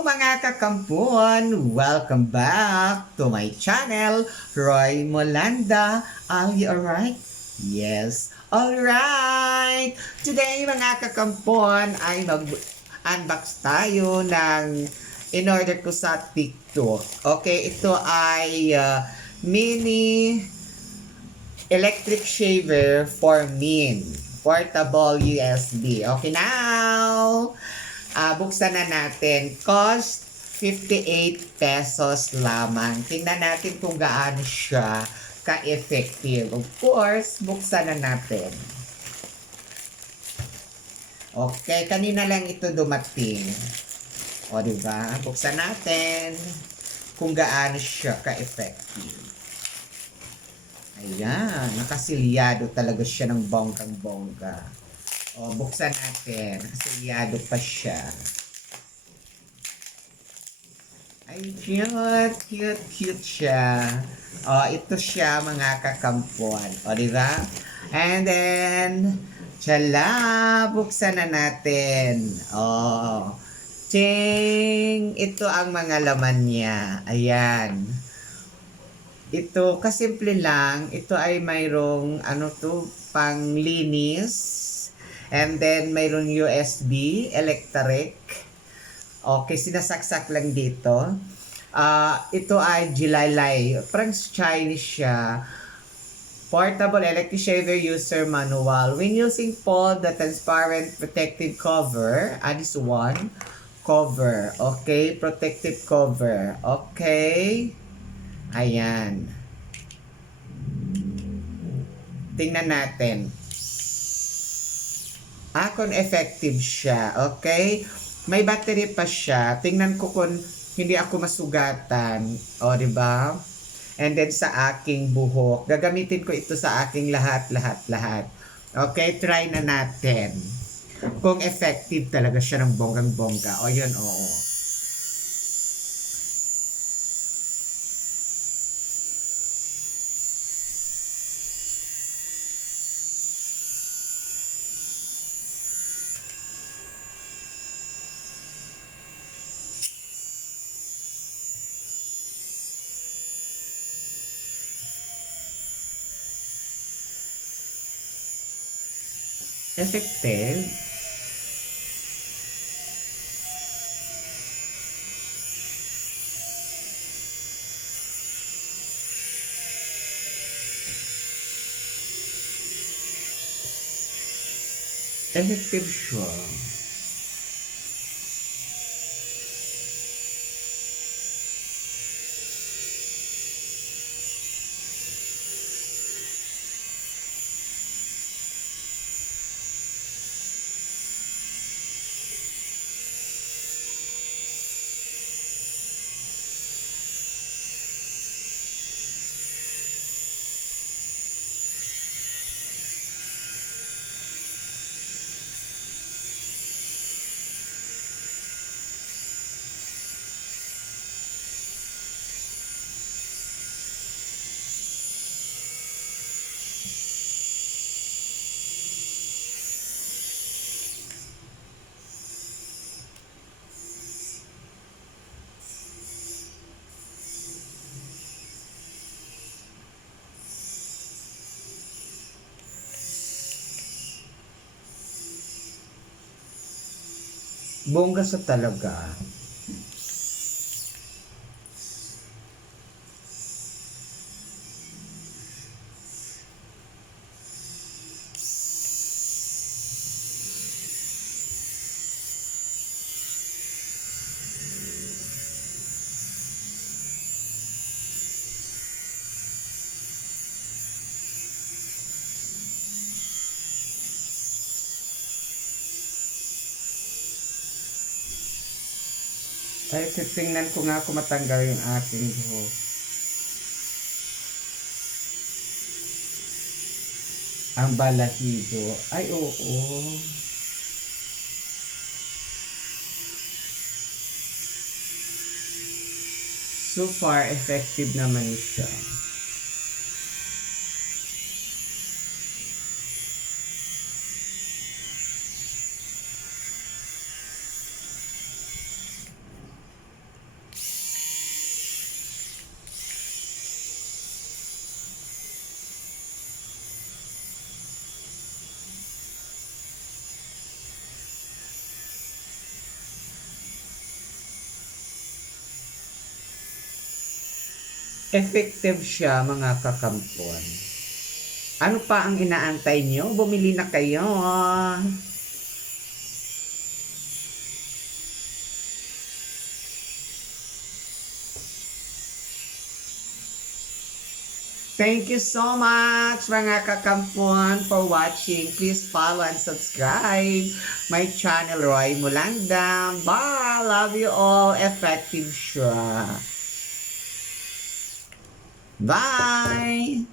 mga kakampon! Welcome back to my channel, Roy Molanda. Are you alright? Yes, alright! Today mga kakampon ay mag-unbox tayo ng in-order ko sa TikTok. Okay, ito ay uh, mini electric shaver for men. Portable USB. Okay now! Ah, buksan na natin. Cost 58 pesos lamang. Tingnan natin kung gaano siya ka-effective. Of course, buksan na natin. Okay, kanina lang ito dumating. O, di ba? Buksan natin kung gaano siya ka-effective. Ayan, nakasilyado talaga siya ng bonggang-bongga. O, buksan natin. Nakasilyado pa siya. Ay, cute, cute, cute siya. O, ito siya mga kakampuan. O, di ba? And then, Tsala, buksan na natin. Oh. Ting! Ito ang mga laman niya. Ayan. Ito, kasimple lang. Ito ay mayroong, ano to, panglinis. And then, mayroong USB, electric. Okay, sinasaksak lang dito. Ah, ito ay Jilalay. Parang Chinese siya. Portable electric shaver user manual. When using Paul, the transparent protective cover, ah, this one, cover. Okay, protective cover. Okay. Ayan. Tingnan natin. Ah, kung effective siya. Okay? May battery pa siya. Tingnan ko kung hindi ako masugatan. O, di ba? And then sa aking buhok. Gagamitin ko ito sa aking lahat, lahat, lahat. Okay, try na natin. Kung effective talaga siya ng bonggang-bongga. O yun, oo. Effective. Effective siya. Bongga sa talaga. Ay, titingnan ko nga kung matanggal yung aking buhok. Ang balahibo. Ay, oo. So far, effective naman siya. Effective siya, mga kakampon. Ano pa ang inaantay nyo? Bumili na kayo. Thank you so much mga kakampon for watching. Please follow and subscribe my channel Roy Mulanda. Bye! Love you all. Effective siya. Bye!